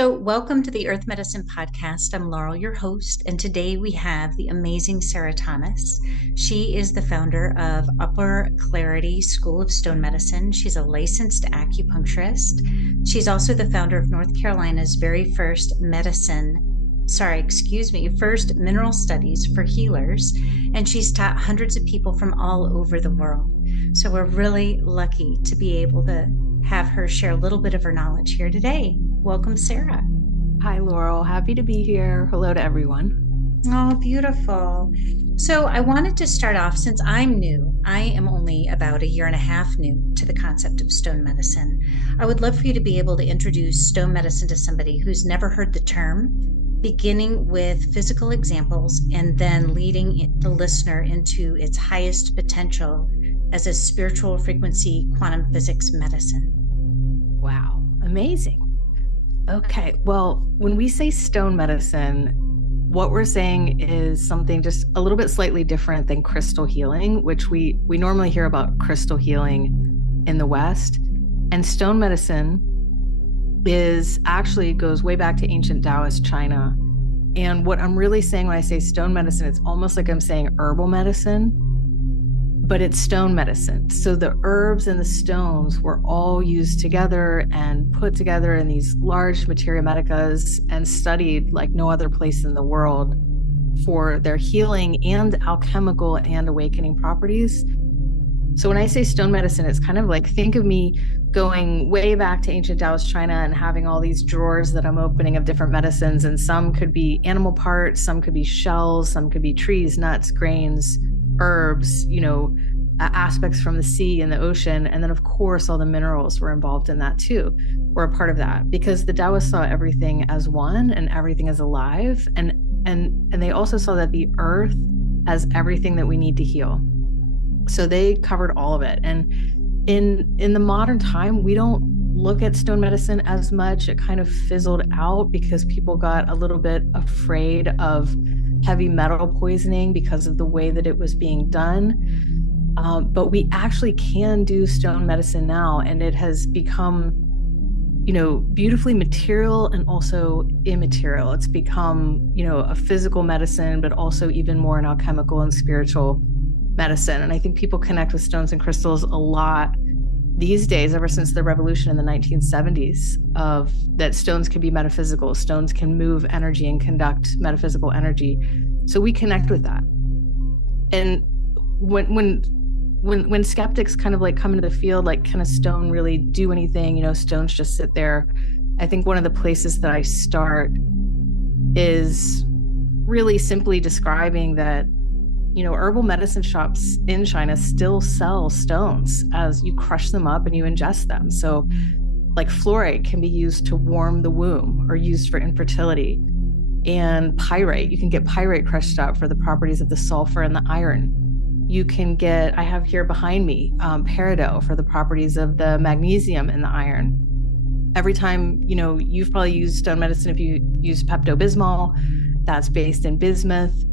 So, welcome to the Earth Medicine Podcast. I'm Laurel, your host, and today we have the amazing Sarah Thomas. She is the founder of Upper Clarity School of Stone Medicine. She's a licensed acupuncturist. She's also the founder of North Carolina's very first first mineral studies for healers, and she's taught hundreds of people from all over the world. So we're really lucky to be able to have her share a little bit of her knowledge here today. Welcome, Sarah. Hi, Laurel. Happy to be here. Hello to everyone. Oh, beautiful. So I wanted to start off, since I'm new, I am only about a year and a half new to the concept of stone medicine. I would love for you to be able to introduce stone medicine to somebody who's never heard the term, beginning with physical examples and then leading the listener into its highest potential as a spiritual frequency quantum physics medicine. Wow, amazing. Okay, well, when we say stone medicine, what we're saying is something just a little bit slightly different than crystal healing, which we normally hear about crystal healing in the West. And stone medicine goes way back to ancient Taoist China. And what I'm really saying when I say stone medicine, it's almost like I'm saying herbal medicine, but it's stone medicine. So the herbs and the stones were all used together and put together in these large materia medicas and studied like no other place in the world for their healing and alchemical and awakening properties. So when I say stone medicine, it's kind of like, think of me going way back to ancient Taoist China and having all these drawers that I'm opening of different medicines. And some could be animal parts, some could be shells, some could be trees, nuts, grains, herbs, aspects from the sea and the ocean. And then of course, all the minerals were involved in that too, were a part of that, because the Taoists saw everything as one and everything as alive. And they also saw that the earth has everything that we need to heal. So they covered all of it. And in the modern time, we don't look at stone medicine as much. It kind of fizzled out because people got a little bit afraid of heavy metal poisoning because of the way that it was being done. But we actually can do stone medicine now, and it has become, beautifully material and also immaterial. It's become, a physical medicine, but also even more an alchemical and spiritual medicine. And I think people connect with stones and crystals a lot these days, ever since the revolution in the 1970s, of that stones can be metaphysical, stones can move energy and conduct metaphysical energy. So we connect with that. And when skeptics kind of like come into the field, like, can a stone really do anything? Stones just sit there. I think one of the places that I start is really simply describing that herbal medicine shops in China still sell stones as you crush them up and you ingest them. So like fluorite can be used to warm the womb or used for infertility. And pyrite, you can get pyrite crushed up for the properties of the sulfur and the iron. You can get, I have here behind me, peridot for the properties of the magnesium and the iron. Every time, you've probably used stone medicine if you use Pepto-Bismol, that's based in bismuth.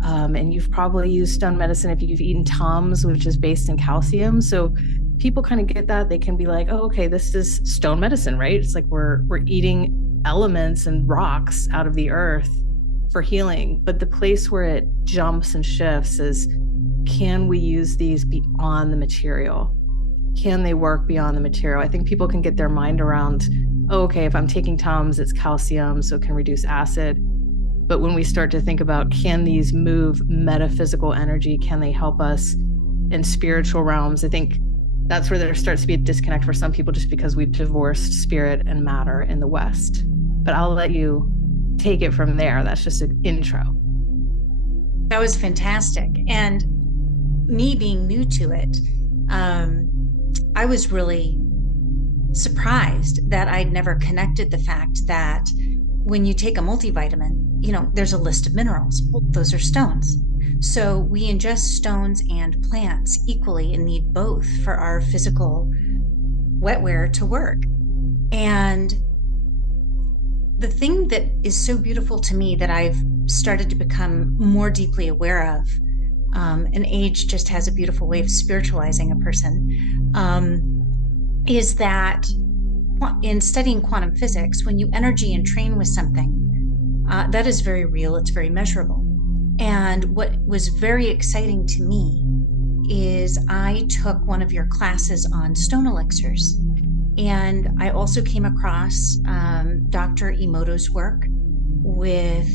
And you've probably used stone medicine if you've eaten Tums, which is based in calcium. So people kind of get that. They can be like, oh, okay, this is stone medicine, right? It's like we're eating elements and rocks out of the earth for healing. But the place where it jumps and shifts is, can we use these beyond the material? Can they work beyond the material? I think people can get their mind around, oh, okay, if I'm taking Tums, it's calcium, so it can reduce acid. But when we start to think about, can these move metaphysical energy? Can they help us in spiritual realms? I think that's where there starts to be a disconnect for some people, just because we've divorced spirit and matter in the West. But I'll let you take it from there. That's just an intro. That was fantastic. And me being new to it, I was really surprised that I'd never connected the fact that when you take a multivitamin, there's a list of minerals. Well, those are stones. So we ingest stones and plants equally and need both for our physical wetware to work. And the thing that is so beautiful to me that I've started to become more deeply aware of, and age just has a beautiful way of spiritualizing a person, is that in studying quantum physics, when you energy entrain with something, that is very real, it's very measurable. And what was very exciting to me is I took one of your classes on stone elixirs. And I also came across Dr. Emoto's work with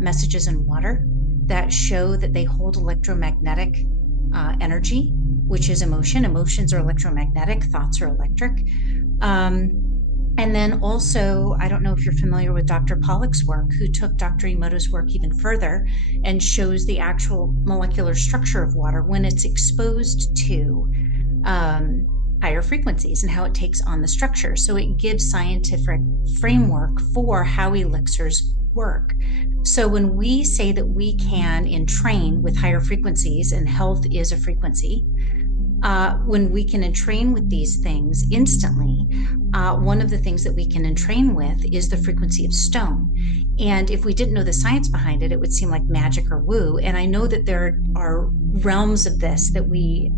messages in water that show that they hold electromagnetic energy, which is emotion. Emotions are electromagnetic, thoughts are electric. And then also, I don't know if you're familiar with Dr. Pollock's work, who took Dr. Emoto's work even further and shows the actual molecular structure of water when it's exposed to higher frequencies and how it takes on the structure. So it gives scientific framework for how elixirs work. So when we say that we can entrain with higher frequencies, and health is a frequency, when we can entrain with these things instantly, one of the things that we can entrain with is the frequency of stone. And if we didn't know the science behind it, it would seem like magic or woo. And I know that there are realms of this that we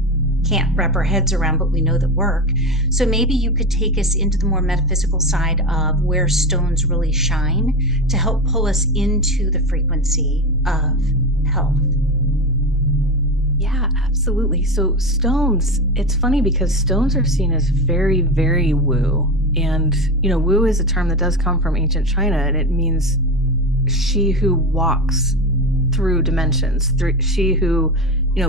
can't wrap our heads around, but we know that work. So maybe you could take us into the more metaphysical side of where stones really shine to help pull us into the frequency of health. Yeah, absolutely. So stones, it's funny because stones are seen as very, very woo. And, woo is a term that does come from ancient China, and it means she who walks through dimensions, she who,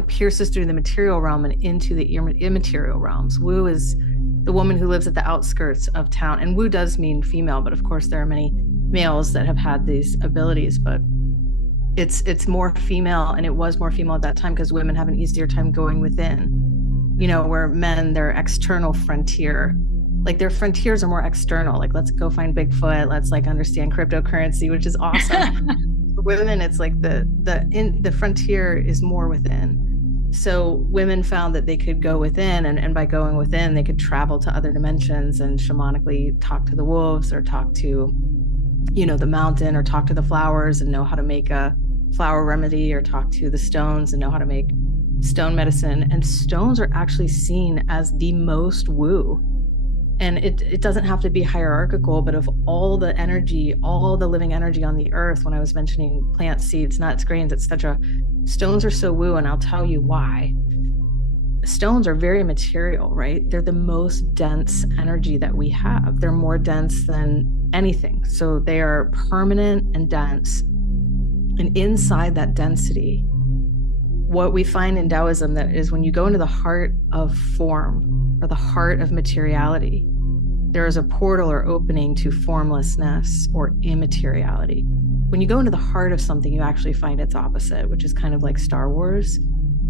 pierces through the material realm and into the immaterial realms. Woo is the woman who lives at the outskirts of town. And woo does mean female, but of course there are many males that have had these abilities, but it's more female, and it was more female at that time because women have an easier time going within, where men, their external frontier, like their frontiers are more external. Like, let's go find Bigfoot. Let's understand cryptocurrency, which is awesome. For women, it's like the frontier is more within. So women found that they could go within, and by going within, they could travel to other dimensions and shamanically talk to the wolves or talk to, the mountain, or talk to the flowers and know how to make a flower remedy, or talk to the stones and know how to make stone medicine. And stones are actually seen as the most woo. And it doesn't have to be hierarchical, but of all the energy, all the living energy on the earth, when I was mentioning plants, seeds, nuts, grains, etc., stones are so woo, and I'll tell you why. Stones are very material, right? They're the most dense energy that we have. They're more dense than anything. So they are permanent and dense. And inside that density, what we find in Taoism, that is when you go into the heart of form, or the heart of materiality, there is a portal or opening to formlessness or immateriality. When you go into the heart of something, you actually find its opposite, which is kind of like Star Wars.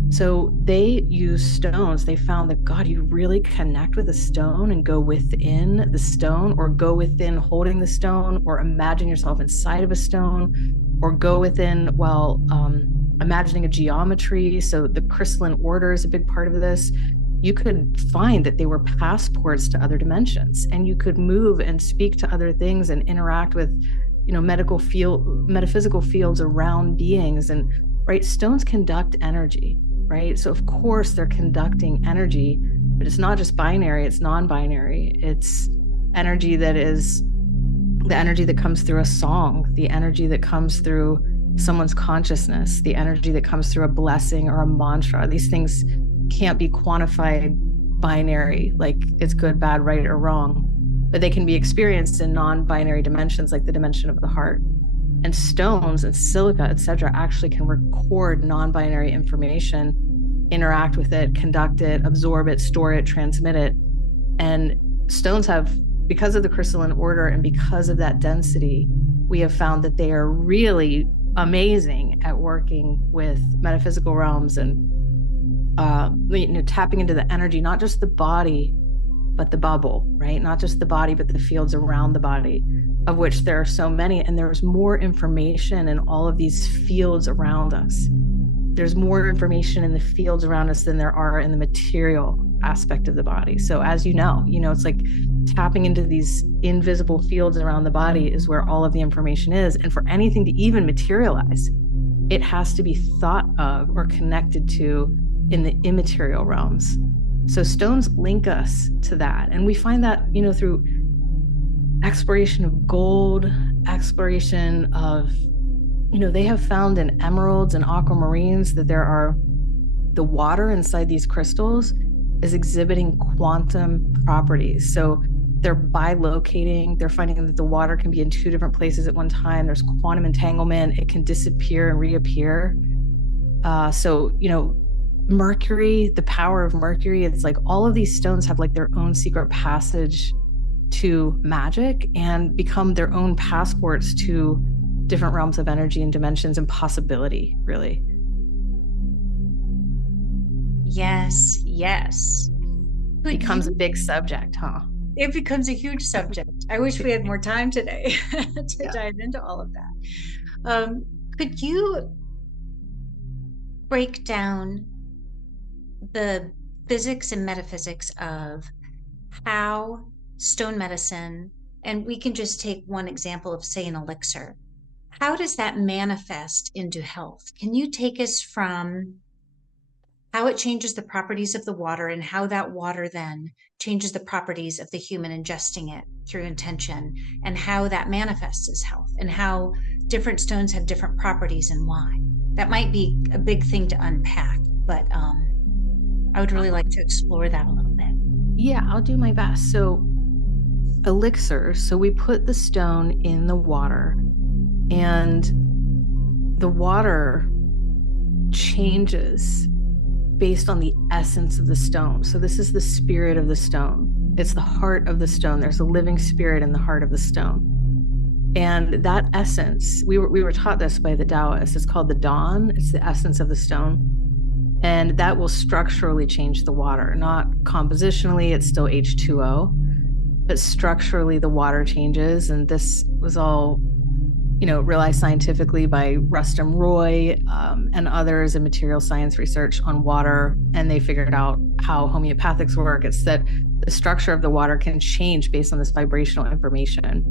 So they use stones. They found that, God, you really connect with a stone and go within the stone, or go within holding the stone, or imagine yourself inside of a stone, or go within while imagining a geometry. So the crystalline order is a big part of this. You could find that they were passports to other dimensions, and you could move and speak to other things and interact with, metaphysical fields around beings. And right, stones conduct energy, right? So of course they're conducting energy, but it's not just binary, it's non-binary. It's energy that is the energy that comes through a song, the energy that comes through someone's consciousness, the energy that comes through a blessing or a mantra. These things can't be quantified binary, like it's good, bad, right, or wrong, but they can be experienced in non-binary dimensions, like the dimension of the heart. And stones and silica, etc., actually can record non-binary information, interact with it, conduct it, absorb it, store it, transmit it. And stones have, because of the crystalline order and because of that density, we have found that they are really amazing at working with metaphysical realms and tapping into the energy, not just the body, but the bubble, right? Not just the body, but the fields around the body, of which there are so many. And there's more information in all of these fields around us. There's more information in the fields around us than there are in the material aspect of the body. So as it's like tapping into these invisible fields around the body is where all of the information is. And for anything to even materialize, it has to be thought of or connected to in the immaterial realms. So stones link us to that. And we find that, through exploration of gold, exploration of, they have found in emeralds and aquamarines that the water inside these crystals is exhibiting quantum properties. So they're bilocating, they're finding that the water can be in two different places at one time. There's quantum entanglement, it can disappear and reappear. So, Mercury, the power of Mercury, it's like all of these stones have like their own secret passage to magic and become their own passports to different realms of energy and dimensions and possibility, really. Yes, yes. But becomes a big subject, huh? It becomes a huge subject. I wish we had more time today to dive into all of that. Could you break down the physics and metaphysics of how stone medicine, and we can just take one example of, say, an elixir, how does that manifest into health? Can you take us from how it changes the properties of the water and how that water then changes the properties of the human ingesting it through intention, and how that manifests as health, and how different stones have different properties and why? That might be a big thing to unpack, but I would really like to explore that a little bit. Yeah, I'll do my best. So elixirs, so we put the stone in the water, and the water changes based on the essence of the stone. So this is the spirit of the stone. It's the heart of the stone. There's a living spirit in the heart of the stone. And that essence, we were taught this by the Taoists. It's called the dawn. It's the essence of the stone. And that will structurally change the water, not compositionally. It's still H2O, but structurally the water changes. And this was all, realized scientifically by Rustum Roy and others in material science research on water. And they figured out how homeopathics work. It's that the structure of the water can change based on this vibrational information.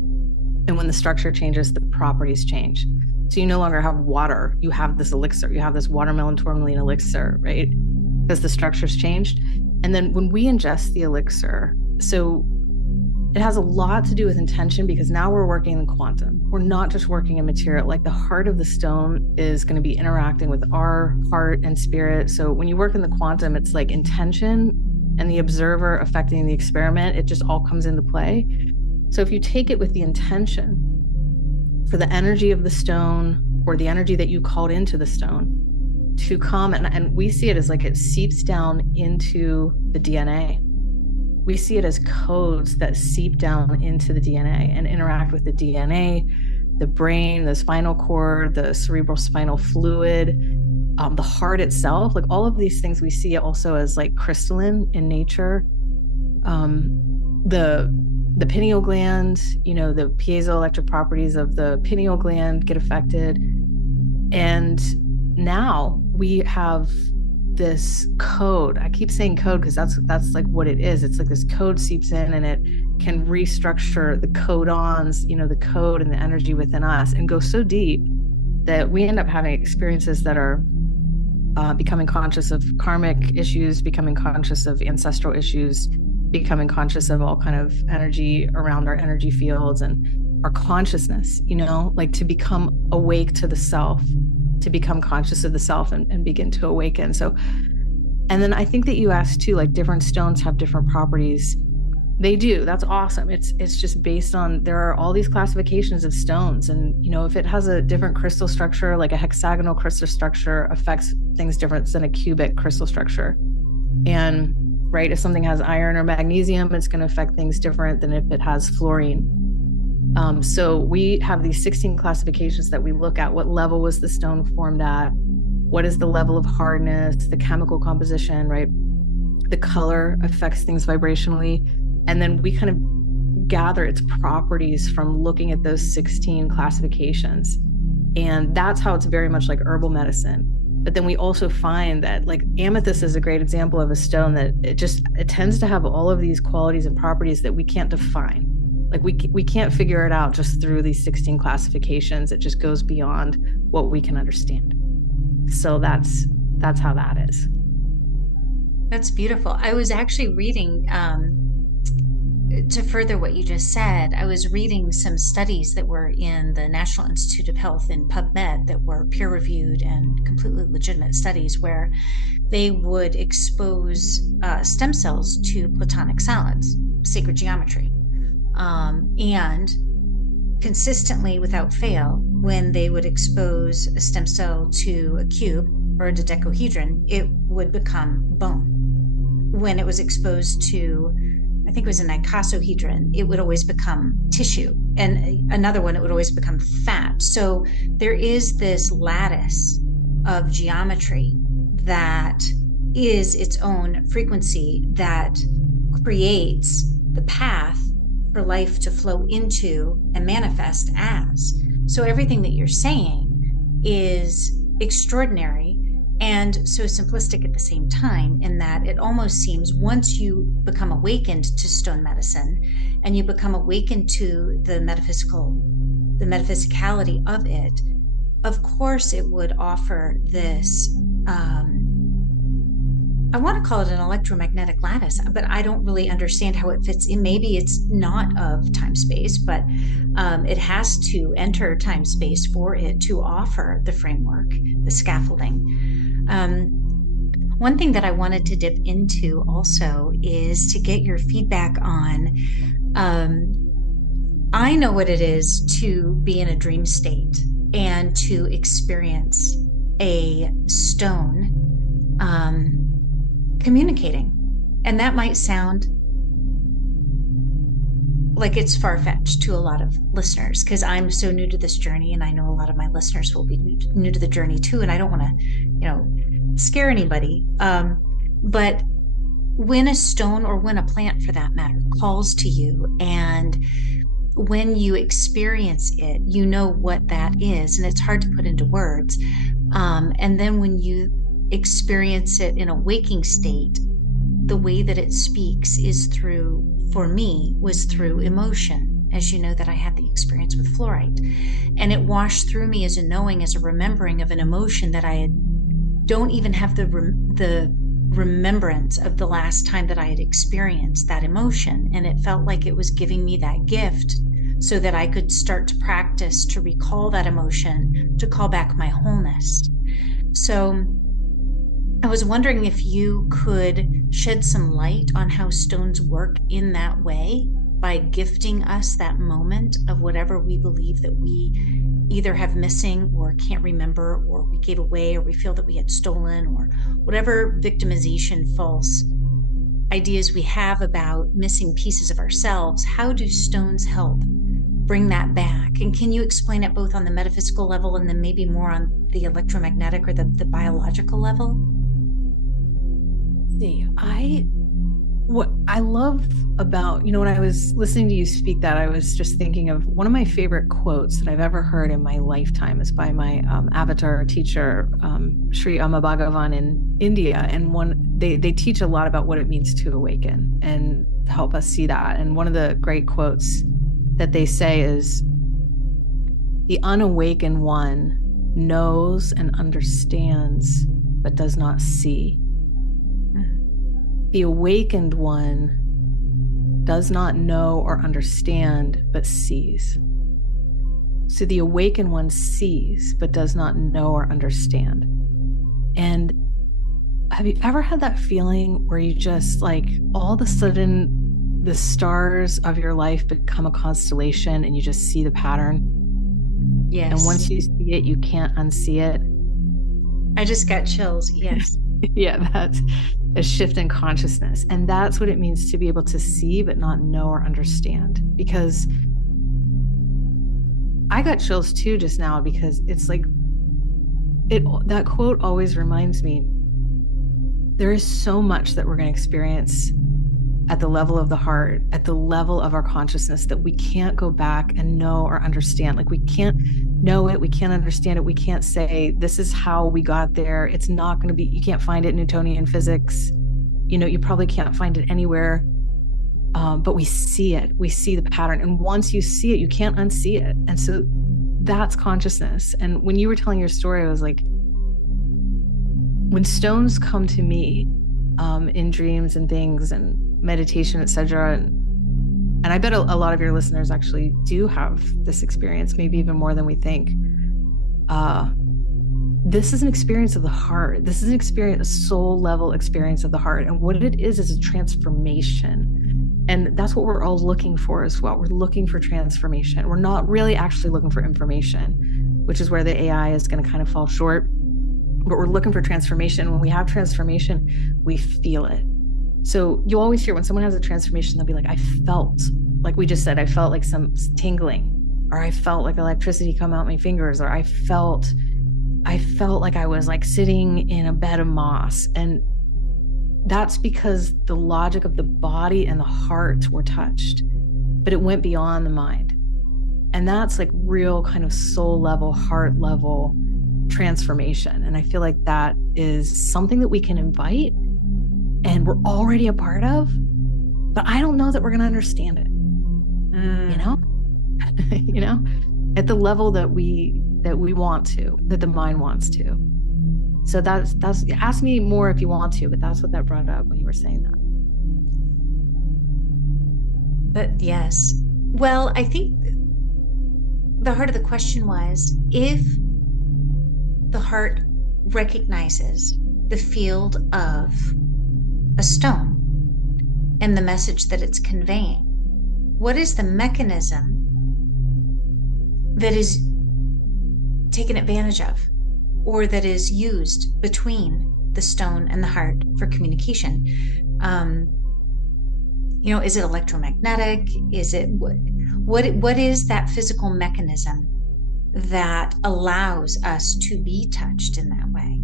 And when the structure changes, the properties change. So you no longer have water, you have this elixir, you have this watermelon tourmaline elixir, right? Because the structure's changed. And then when we ingest the elixir, so it has a lot to do with intention, because now we're working in quantum. We're not just working in material. Like the heart of the stone is going to be interacting with our heart and spirit. So when you work in the quantum, it's like intention and the observer affecting the experiment. It just all comes into play. So if you take it with the intention for the energy of the stone, or the energy that you called into the stone to come, and we see it as like it seeps down into the DNA. We see it as codes that seep down into the DNA and interact with the DNA, the brain, the spinal cord, the cerebral spinal fluid, the heart itself. Like all of these things, we see it also as like crystalline in nature. The pineal gland, the piezoelectric properties of the pineal gland get affected. And now we have this code. I keep saying code because that's like what it is. It's like this code seeps in and it can restructure the codons, the code and the energy within us, and go so deep that we end up having experiences that are becoming conscious of karmic issues, becoming conscious of ancestral issues, becoming conscious of all kind of energy around our energy fields and our consciousness, like to become awake to the self, to become conscious of the self and begin to awaken. So, and then I think that you asked too, like different stones have different properties. They do. That's awesome. It's just based on, there are all these classifications of stones. And, if it has a different crystal structure, like a hexagonal crystal structure affects things different than a cubic crystal structure. And right, if something has iron or magnesium, it's going to affect things different than if it has fluorine. So we have these 16 classifications that we look at. What level was the stone formed at? What is the level of hardness, the chemical composition, right? The color affects things vibrationally. And then we kind of gather its properties from looking at those 16 classifications. And that's how it's very much like herbal medicine. But then we also find that like amethyst is a great example of a stone that it tends to have all of these qualities and properties that we can't define. Like we can't figure it out just through these 16 classifications. It just goes beyond what we can understand. So that's how that is. That's beautiful. I was actually reading to further what you just said, I was reading some studies that were in the National Institute of Health in PubMed that were peer reviewed and completely legitimate studies where they would expose stem cells to Platonic solids, sacred geometry. And consistently, without fail, when they would expose a stem cell to a cube or a dodecahedron, it would become bone. When it was exposed to, I think it was an icosahedron, it would always become tissue. And another one, it would always become fat. So there is this lattice of geometry that is its own frequency that creates the path for life to flow into and manifest as. So everything that you're saying is extraordinary and so simplistic at the same time, in that it almost seems once you become awakened to stone medicine and you become awakened to the metasphysicality of it, of course it would offer this, I want to call it an electromagnetic lattice, but I don't really understand how it fits in. Maybe it's not of time space, but it has to enter time space for it to offer the framework, the scaffolding. One thing that I wanted to dip into also is to get your feedback on, I know what it is to be in a dream state and to experience a stone communicating. And that might sound like it's far-fetched to a lot of listeners, because I'm so new to this journey, and I know a lot of my listeners will be new to the journey too, and I don't want to, scare anybody. But when a stone, or when a plant for that matter, calls to you, and when you experience it, you know what that is, and it's hard to put into words. And then when you experience it in a waking state, the way that it speaks is through, for me, was through emotion. As you know, that I had the experience with fluorite, and it washed through me as a knowing, as a remembering of an emotion that I don't even have the remembrance of the last time that I had experienced that emotion. And it felt like it was giving me that gift so that I could start to practice to recall that emotion, to call back my wholeness. So I was wondering if you could shed some light on how stones work in that way, by gifting us that moment of whatever we believe that we either have missing or can't remember, or we gave away, or we feel that we had stolen, or whatever victimization, false ideas we have about missing pieces of ourselves. How do stones help bring that back? And can you explain it both on the metaphysical level and then maybe more on the electromagnetic or the biological level? What I love about, when I was listening to you speak that, I was just thinking of one of my favorite quotes that I've ever heard in my lifetime is by my avatar teacher, Sri Bhagavan in India. And they teach a lot about what it means to awaken and help us see that. And one of the great quotes that they say is, "The unawakened one knows and understands, but does not see. The awakened one does not know or understand, but sees." So the awakened one sees, but does not know or understand. And have you ever had that feeling where you just all of a sudden the stars of your life become a constellation and you just see the pattern? Yes. And once you see it, you can't unsee it. I just got chills. Yes. Yeah, that's a shift in consciousness. And that's what it means to be able to see but not know or understand. Because I got chills too just now, because it's that quote always reminds me there is so much that we're going to experience at the level of the heart, at the level of our consciousness, that we can't go back and know or understand. We can't know it, we can't understand it, we can't say this is how we got there. It's not going to be, you can't find it in Newtonian physics. You probably can't find it anywhere. But we see it, we see the pattern. And once you see it, you can't unsee it. And so that's consciousness. And when you were telling your story, I was like, when stones come to me in dreams and things and meditation, etc., And I bet a lot of your listeners actually do have this experience, maybe even more than we think. This is an experience of the heart. This is an experience, a soul level experience of the heart. And what it is a transformation. And that's what we're all looking for as well. We're looking for transformation. We're not really actually looking for information, which is where the AI is going to kind of fall short. But we're looking for transformation. When we have transformation, we feel it. So you always hear when someone has a transformation, they'll be like, I felt, like we just said, I felt like some tingling, or I felt like electricity come out my fingers, or I felt like I was like sitting in a bed of moss. And that's because the logic of the body and the heart were touched, but it went beyond the mind. And that's like real kind of soul level, heart level transformation. And I feel like that is something that we can invite and we're already a part of, but I don't know that we're going to understand it, you know, you know, at the level that we want to, that the mind wants to. So that's, ask me more if you want to, but that's what that brought up when you were saying that. But yes, well, I think the heart of the question was, if the heart recognizes the field of a stone and the message that it's conveying, what is the mechanism that is taken advantage of, or that is used between the stone and the heart for communication? You know, is it electromagnetic? Is it what is that physical mechanism that allows us to be touched in that way?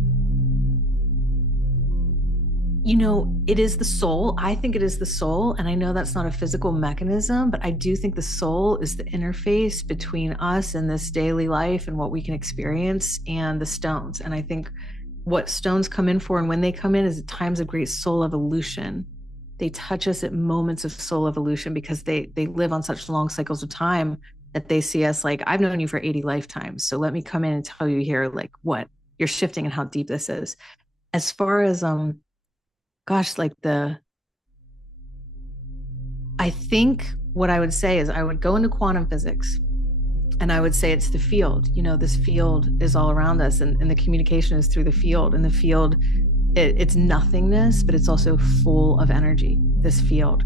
You know, it is the soul. I think it is the soul. And I know that's not a physical mechanism, but I do think the soul is the interface between us and this daily life and what we can experience and the stones. And I think what stones come in for, and when they come in, is at times of great soul evolution. They touch us at moments of soul evolution because they live on such long cycles of time that they see us like, I've known you for 80 lifetimes. So let me come in and tell you here, like, what you're shifting and how deep this is. As far as, like I think what I would say is I would go into quantum physics and I would say it's the field. You know, this field is all around us, and the communication is through the field. And the field, it's nothingness, but it's also full of energy, this field.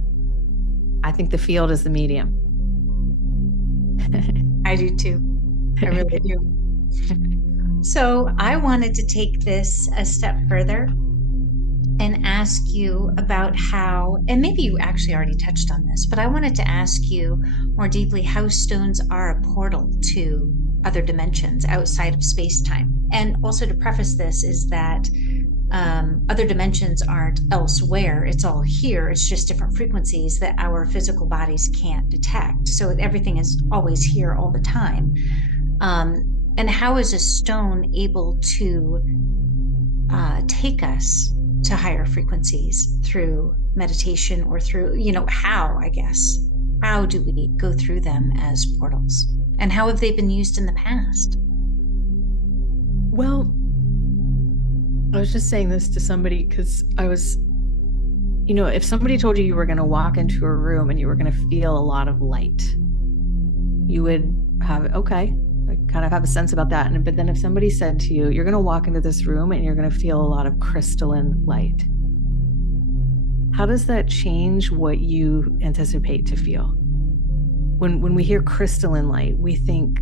I think the field is the medium. I do too. I really do. So I wanted to take this a step further and ask you about how, and maybe you actually already touched on this, but I wanted to ask you more deeply how stones are a portal to other dimensions outside of space-time. And also, to preface this, is that other dimensions aren't elsewhere. It's all here. It's just different frequencies that our physical bodies can't detect. So everything is always here all the time. And how is a stone able to take us to higher frequencies through meditation, or through, you know, how do we go through them as portals? And how have they been used in the past? Well, I was just saying this to somebody because I was, you know, if somebody told you were going to walk into a room and you were going to feel a lot of light, you would have, okay, I kind of have a sense about that. But then if somebody said to you, you're going to walk into this room and you're going to feel a lot of crystalline light, how does that change what you anticipate to feel? When we hear crystalline light, we think,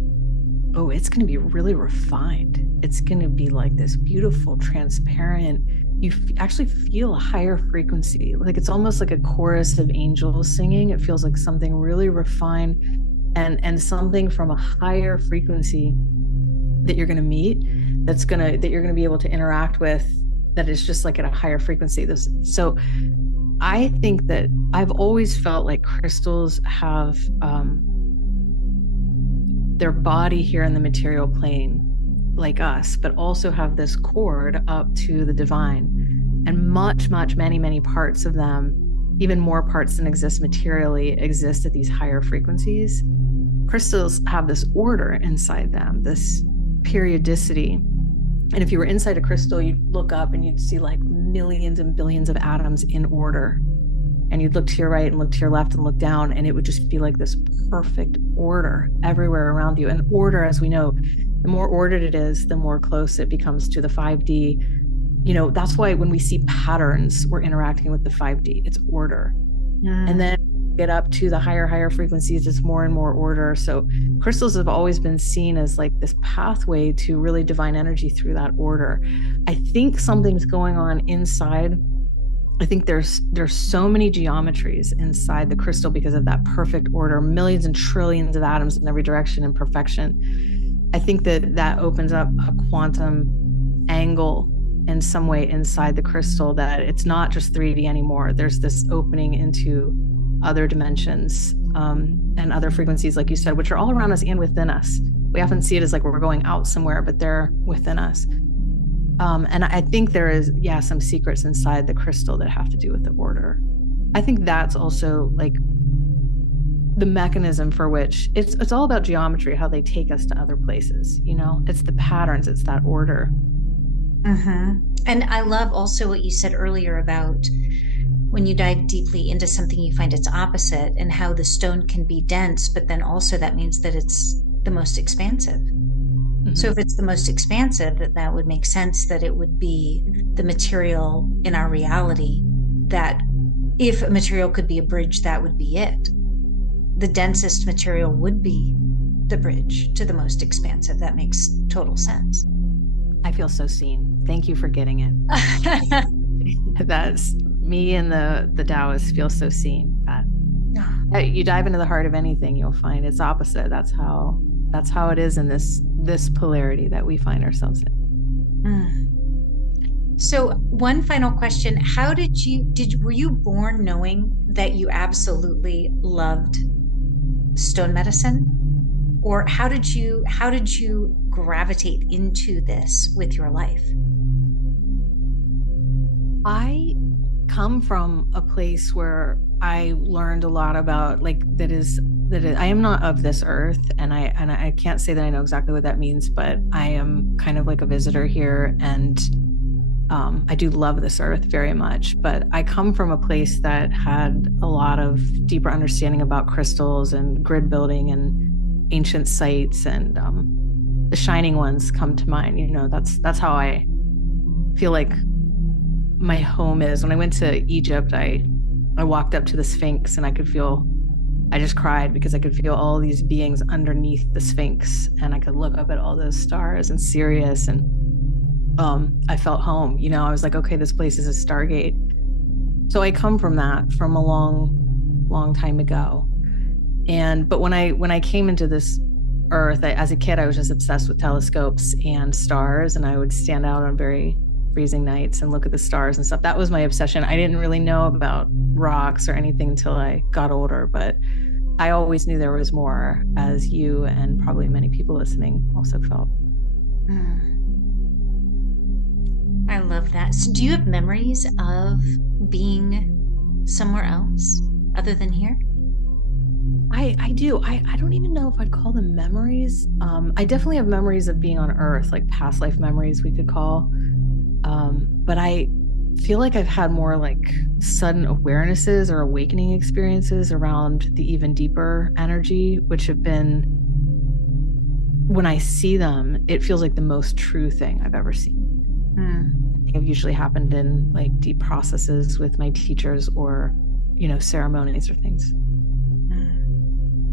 oh, it's going to be really refined. It's going to be like this beautiful, transparent. You actually feel a higher frequency. Like it's almost like a chorus of angels singing. It feels like something really refined and something from a higher frequency that you're going to meet, that you're going to be able to interact with, that is just like at a higher frequency. So I think that I've always felt like crystals have their body here in the material plane like us, but also have this cord up to the divine, and many parts of them, even more parts than exist materially, exist at these higher frequencies. Crystals have this order inside them, this periodicity. And if you were inside a crystal, you'd look up and you'd see like millions and billions of atoms in order. and you'd look to your right and look to your left and look down, and it would just be like this perfect order everywhere around you. And order, as we know, the more ordered it is, the more close it becomes to the 5D. That's why when we see patterns, we're interacting with the 5D. It's order. And then get up to the higher frequencies, it's more and more order. So crystals have always been seen as like this pathway to really divine energy through that order. I think something's going on inside. I think there's so many geometries inside the crystal because of that perfect order, millions and trillions of atoms in every direction and perfection. I think that opens up a quantum angle in some way inside the crystal, that it's not just 3D anymore. There's this opening into other dimensions and other frequencies, like you said, which are all around us and within us. We often see it as like we're going out somewhere, but they're within us. And I think there is, some secrets inside the crystal that have to do with the order. I think that's also like the mechanism for which it's all about geometry, how they take us to other places. It's the patterns, it's that order. And I love also what you said earlier about when you dive deeply into something, you find its opposite, and how the stone can be dense, but then also that means that it's the most expansive. So if it's the most expansive, that would make sense that it would be the material in our reality, that if a material could be a bridge, that would be it. The densest material would be the bridge to the most expansive. That makes total sense. I feel so seen. Thank you for getting it. That's me, and the Taoists feel so seen. That you dive into the heart of anything, you'll find it's opposite. That's how it is in this polarity that we find ourselves in. So one final question: how were you born knowing that you absolutely loved stone medicine? Or how did you gravitate into this with your life? I come from a place where I learned a lot about I am not of this earth, and I can't say that I know exactly what that means, but I am kind of like a visitor here, and I do love this earth very much. But I come from a place that had a lot of deeper understanding about crystals and grid building and ancient sites, and the shining ones come to mind. That's how I feel like my home is. When I went to Egypt, I walked up to the Sphinx, and I just cried because I could feel all these beings underneath the Sphinx, and I could look up at all those stars and Sirius, and I felt home. I was like, okay, this place is a Stargate. So I come from that from a long time ago. But when I came into this earth, as a kid, I was just obsessed with telescopes and stars, and I would stand out on very freezing nights and look at the stars and stuff. That was my obsession. I didn't really know about rocks or anything until I got older, but I always knew there was more, as you and probably many people listening also felt. I love that. So do you have memories of being somewhere else other than here? I do. I don't even know if I'd call them memories. I definitely have memories of being on Earth, like past life memories we could call. But I feel like I've had more like sudden awarenesses or awakening experiences around the even deeper energy, which have been, when I see them, it feels like the most true thing I've ever seen. I think have usually happened in like deep processes with my teachers, or, ceremonies or things.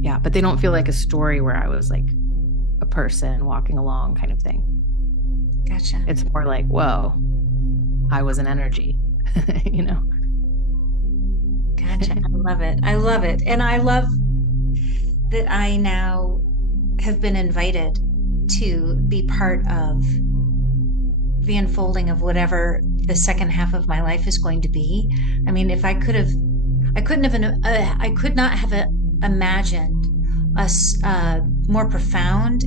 Yeah, but they don't feel like a story where I was like a person walking along kind of thing. Gotcha. It's more like, whoa, I was an energy, Gotcha. I love it. I love it. And I love that I now have been invited to be part of the unfolding of whatever the second half of my life is going to be. I mean, if I could not have imagined a more profound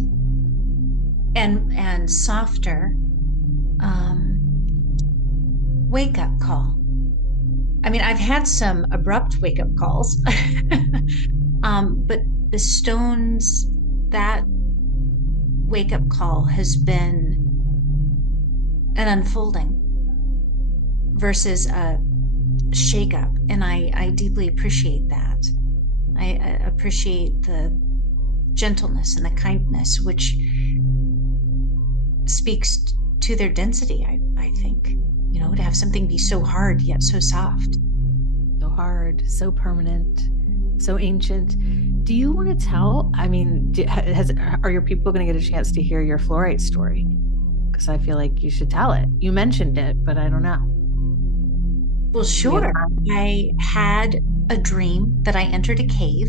and softer wake up call. I mean, I've had some abrupt wake up calls, but the stones, that wake up call has been an unfolding versus a shakeup, and I deeply appreciate that. I appreciate the gentleness and the kindness, which speaks to their density. I think, to have something be so hard yet so soft. So hard, so permanent, so ancient. Do you want to tell? I mean, are your people going to get a chance to hear your fluorite story? Because I feel like you should tell it. You mentioned it, but I don't know. Well, sure. I had a dream that I entered a cave,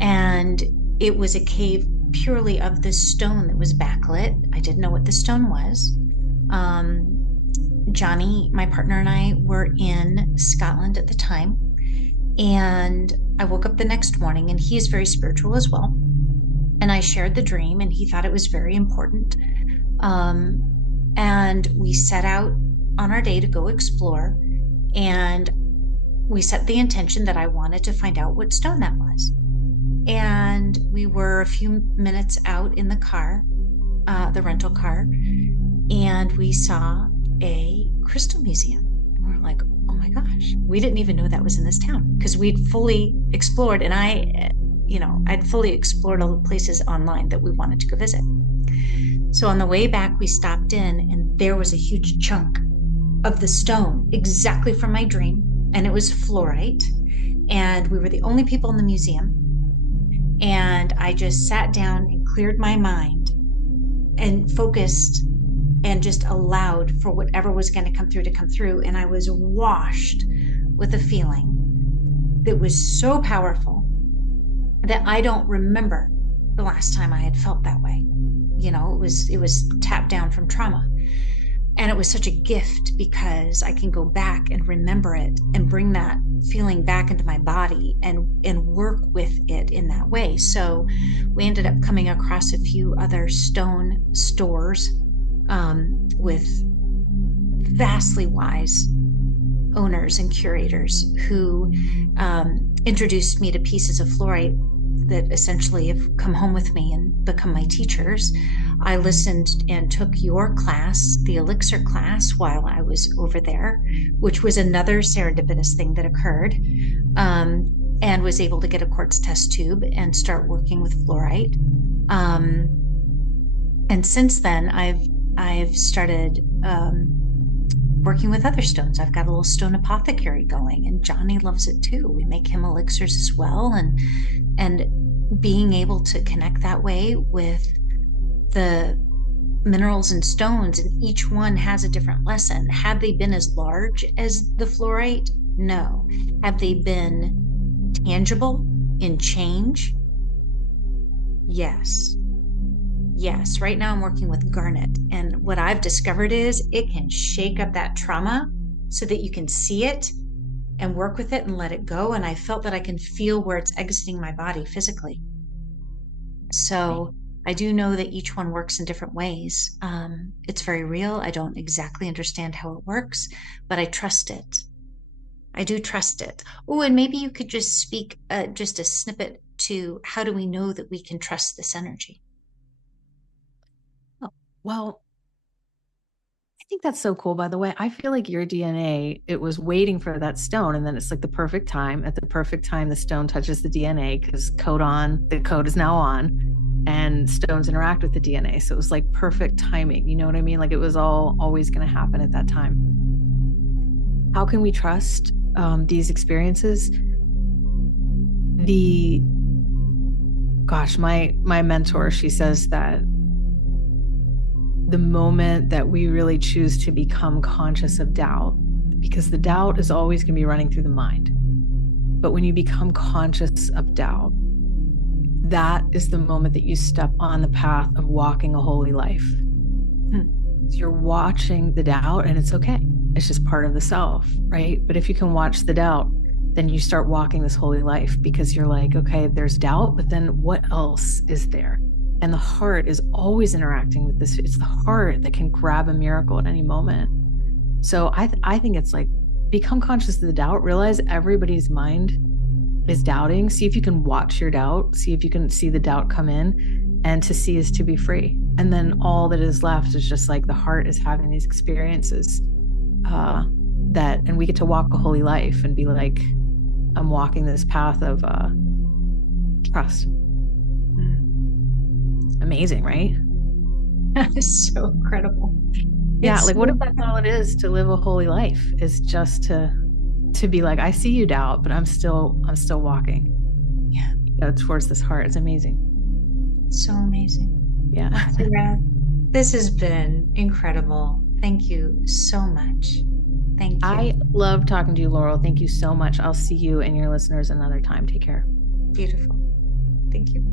and it was a cave purely of this stone that was backlit. I didn't know what the stone was. Johnny, my partner, and I were in Scotland at the time. And I woke up the next morning, and he is very spiritual as well. And I shared the dream, and he thought it was very important. And we set out on our day to go explore. And we set the intention that I wanted to find out what stone that was. And we were a few minutes out in the car, the rental car, and we saw a crystal museum. And we're like, oh my gosh, we didn't even know that was in this town, because we'd fully explored, and I'd fully explored all the places online that we wanted to go visit. So on the way back, we stopped in, and there was a huge chunk of the stone exactly from my dream, and it was fluorite, and we were the only people in the museum. And I just sat down and cleared my mind and focused and just allowed for whatever was going to come through. And I was washed with a feeling that was so powerful that I don't remember the last time I had felt that way. It was tapped down from trauma. And it was such a gift, because I can go back and remember it and bring that feeling back into my body and work with it in that way. So we ended up coming across a few other stone stores with vastly wise owners and curators who introduced me to pieces of fluorite that essentially have come home with me and become my teachers. I listened and took your class, the elixir class, while I was over there, which was another serendipitous thing that occurred, and was able to get a quartz test tube and start working with fluorite. And since then, I've started working with other stones. I've got a little stone apothecary going, and Johnny loves it too. We make him elixirs as well, and being able to connect that way with the minerals and stones, and each one has a different lesson. Have they been as large as the fluorite? No. Have they been tangible in change? Yes. Yes. Right now I'm working with garnet, and what I've discovered is it can shake up that trauma so that you can see it and work with it and let it go. And I felt that I can feel where it's exiting my body physically. So I do know that each one works in different ways. It's very real. I don't exactly understand how it works, but I trust it. I do trust it. Oh, and maybe you could just speak just a snippet to how do we know that we can trust this energy? Oh, well, I think that's so cool, by the way. I feel like your DNA, it was waiting for that stone, and then it's like the perfect time. At the perfect time, the stone touches the DNA, because the code is now on, and stones interact with the DNA. So it was like perfect timing. You know what I mean? Like it was all always going to happen at that time. How can we trust these experiences? My mentor, she says that the moment that we really choose to become conscious of doubt, because the doubt is always going to be running through the mind. But when you become conscious of doubt, that is the moment that you step on the path of walking a holy life. So you're watching the doubt, and it's okay. It's just part of the self, right? But if you can watch the doubt, then you start walking this holy life, because you're like, okay, there's doubt, but then what else is there? And the heart is always interacting with this. It's the heart that can grab a miracle at any moment. So I think it's like, become conscious of the doubt, realize everybody's mind is doubting. See if you can watch your doubt, see if you can see the doubt come in, and to see is to be free. And then all that is left is just like the heart is having these experiences that and we get to walk a holy life and be like, I'm walking this path of trust. Amazing, right? That is so incredible. Yeah, It's like what if that's all it is to live a holy life, is just to be like, I see you, doubt, but I'm still walking. Yeah. Towards this heart. It's amazing. So amazing. Yeah. Well, Sarah, this has been incredible. Thank you so much. Thank you. I love talking to you, Laurel. Thank you so much. I'll see you and your listeners another time. Take care. Beautiful. Thank you.